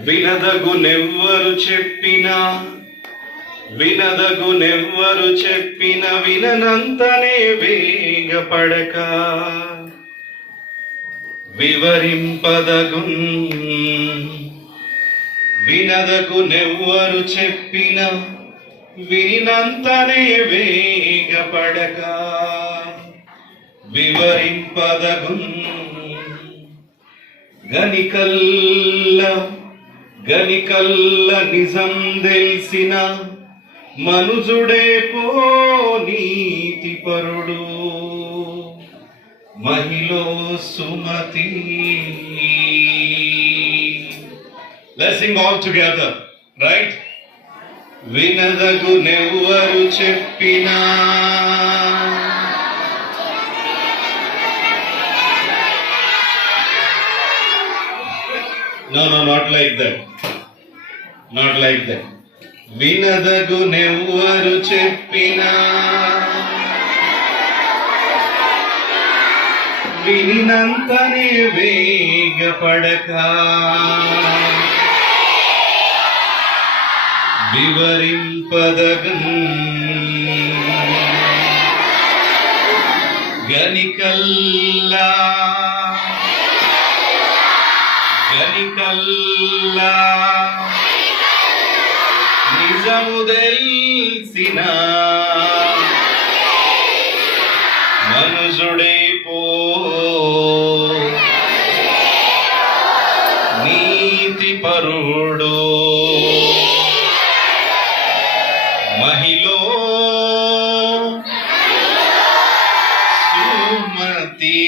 వినదగునెవ్వరు చెప్పినా వినదగునెవ్వరు చెప్పిన విననంతనే వేగపడక. వివరింపదగున్ వినదగునెవ్వరు చెప్పిన వినంతనే వేగపడక. వివరింపదగున్ గనికల్ల గనికల్ల నిజం తెలిసిన మనుజుడే పో నీతి మహిలో మహిళ Sumati. Let's sing all together right వినదగు నెవ్వరు చెప్పినా. No no not like that not like that వినదగు నెవ్వరు చెప్పినా. వినినంతనే వేగపడక. వివరింపదగం. గనికల్లా. హరికల్లా నిజము తెలిసిన మనుషుడే పో. నీతి పరుడు మహిళ. సుమతి.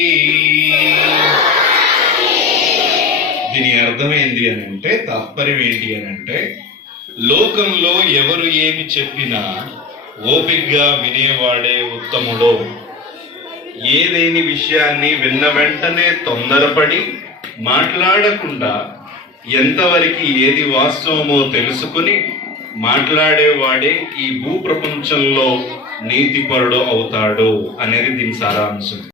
అర్థం ఏంటి అని అంటే తాత్పర్యం ఏంటి అని అంటే లోకంలో ఎవరు ఏమి చెప్పినా ఓపిగ్గా వినేవాడే ఉత్తముడు. ఏదేని విషయాన్ని విన్న వెంటనే తొందరపడి మాట్లాడకుండా ఎంతవరకు ఏది వాస్తవమో తెలుసుకుని మాట్లాడేవాడే ఈ భూప్రపంచంలో నీతిపరుడు అవుతాడు అనేది దీని సారాంశం.